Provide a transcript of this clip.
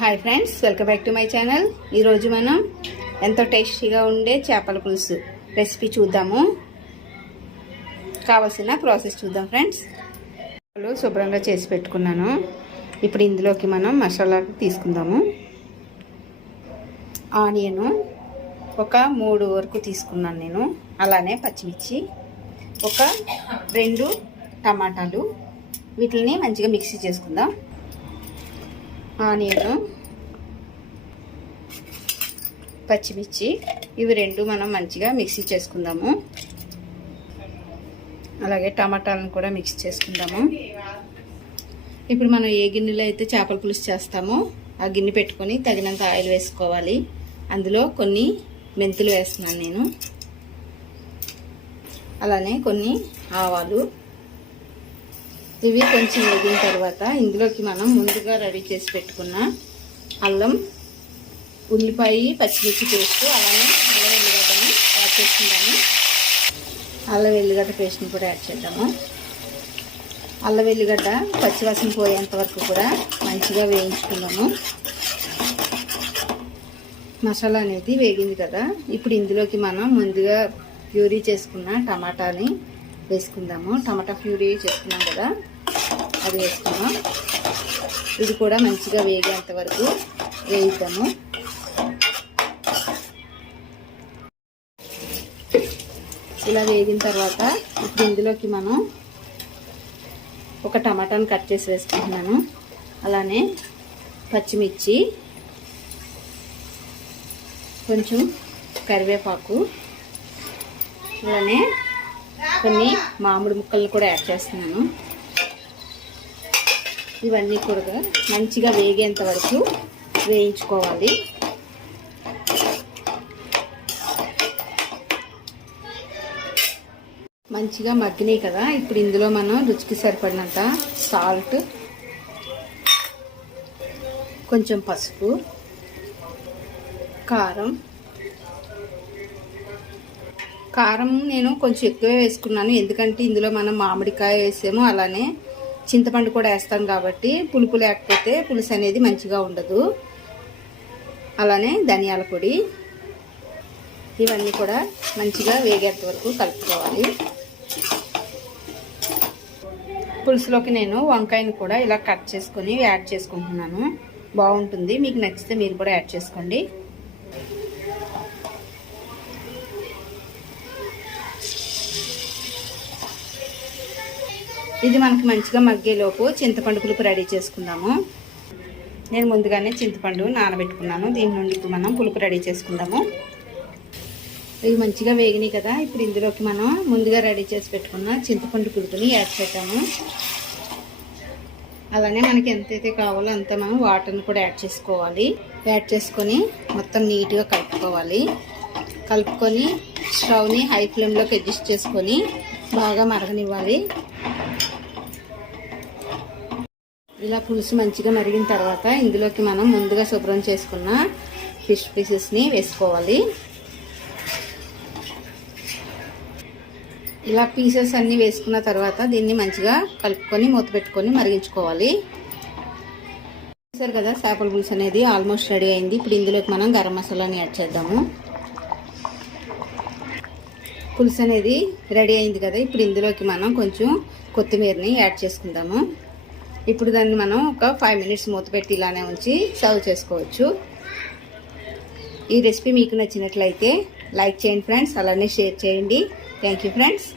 Hi friends, welcome back to my channel. ఈరోజు మనం ఎంతో టేస్టీగా ఉండే చేపల పులుసు రెసిపీ చూద్దాము. కావాల్సిన ప్రాసెస్ చూద్దాం ఫ్రెండ్స్. శుభ్రంగా చేసి పెట్టుకున్నాను. ఇప్పుడు ఇందులోకి మనం మసాలా తీసుకుందాము. ఆనియను ఒక 3 వరకు తీసుకున్నాను నేను. అలానే పచ్చిమిర్చి ఒక 2 టమాటాలు, వీటిని మంచిగా మిక్సీ చేసుకుందాం. ఆనియన్, పచ్చిమిర్చి ఇవి 2 మనం మంచిగా మిక్సీ చేసుకుందాము. అలాగే టమాటాలను కూడా మిక్స్ చేసుకుందాము. ఇప్పుడు మనం ఏ గిన్నెలో అయితే చేపల పులుసు చేస్తామో ఆ గిన్నె పెట్టుకొని తగినంత ఆయిల్ వేసుకోవాలి. అందులో కొన్ని మెంతులు వేస్తున్నాను నేను. అలానే కొన్ని ఆవాలు. ఇవి కొంచెం వేగిన తర్వాత ఇందులోకి మనం ముందుగా రెడీ చేసి పెట్టుకున్న అల్లం, ఉల్లిపాయ, పచ్చిమిర్చి పేస్ట్, అలానే అల్లం వెల్లిగడ్డని యాడ్ చేసుకుందాము. అల్లం వెల్లిగడ్డ పేస్ట్ని కూడా యాడ్ చేద్దాము. అల్లం వెల్లిగడ్డ పచ్చివాసన పోయేంత వరకు కూడా మంచిగా వేయించుకుందాము. మసాలా అనేది వేగింది కదా, ఇప్పుడు ఇందులోకి మనం ముందుగా ప్యూరీ చేసుకున్న టమాటాని వేసుకుందాము. టమాటా ప్యూరీ చేసుకున్నాం కదా, అది వేసుకుందాం. ఇది కూడా మంచిగా వేగేంత వరకు వేయిద్దాము. ఇలా వేగిన తర్వాత ఇప్పుడు ఇందులోకి మనం ఒక టమాటాను కట్ చేసి వేసుకుంటున్నాను. అలానే పచ్చిమిర్చి, కొంచెం కరివేపాకు, అలానే కొన్ని మామిడి ముక్కలను కూడా యాడ్ చేస్తున్నాను. ఇవన్నీ కూడా మంచిగా వేగేంత వరకు వేయించుకోవాలి. మంచిగా మగ్గినాయి కదా, ఇప్పుడు ఇందులో మనం రుచికి సరిపడినంత సాల్ట్, కొంచెం పసుపు, కారం నేను కొంచెం ఎక్కువే వేసుకున్నాను. ఎందుకంటే ఇందులో మనం మామిడికాయ వేసాము, అలానే చింతపండు కూడా వేస్తాం కాబట్టి పులుపు లేకపోతే పులుసు అనేది మంచిగా ఉండదు. అలానే ధనియాల పొడి, ఇవన్నీ కూడా మంచిగా వేగేంత వరకు కలుపుకోవాలి. పులుసులోకి నేను వంకాయను కూడా ఇలా కట్ చేసుకొని యాడ్ చేసుకుంటున్నాను. బాగుంటుంది, మీకు నచ్చితే మీరు కూడా యాడ్ చేసుకోండి. ఇది మనకి మంచిగా మగ్గేలోపు చింతపండు పులుపు రెడీ చేసుకుందాము. నేను ముందుగానే చింతపండు నానబెట్టుకున్నాను. దీని నుండి ఇప్పుడు మనం పులుపు రెడీ చేసుకుందాము. ఇవి మంచిగా వేగినాయి కదా, ఇప్పుడు ఇందులోకి మనం ముందుగా రెడీ చేసి పెట్టుకున్న చింతపండు పులుపుని యాడ్ చేద్దాము. అలానే మనకి ఎంతైతే కావాలో అంత మనం వాటర్ని కూడా యాడ్ చేసుకోవాలి. యాడ్ చేసుకొని మొత్తం నీట్గా కలుపుకోవాలి. కలుపుకొని స్టవ్ని హై ఫ్లేమ్లోకి అడ్జస్ట్ చేసుకొని బాగా మరగనివ్వాలి. ఇలా పులుసు మంచిగా మరిగిన తర్వాత ఇందులోకి మనం ముందుగా శుభ్రం చేసుకున్న ఫిష్ పీసెస్ని వేసుకోవాలి. ఇలా పీసెస్ అన్నీ వేసుకున్న తర్వాత దీన్ని మంచిగా కలుపుకొని మూత పెట్టుకొని మరిగించుకోవాలి. చూసారు కదా, చేపల పులుసు అనేది ఆల్మోస్ట్ రెడీ అయింది. ఇప్పుడు ఇందులోకి మనం గరం మసాలాని యాడ్ చేద్దాము. పులుసు అనేది రెడీ అయింది కదా, ఇప్పుడు ఇందులోకి మనం కొంచెం కొత్తిమీరని యాడ్ చేసుకుందాము. ఇప్పుడు దాన్ని మనం ఒక 5 మినిట్స్ మూత పెట్టి ఇలానే ఉంచి సర్వ్ చేసుకోవచ్చు. ఈ రెసిపీ మీకు నచ్చినట్లయితే లైక్ చేయండి ఫ్రెండ్స్, అలానే షేర్ చేయండి. Thank you friends.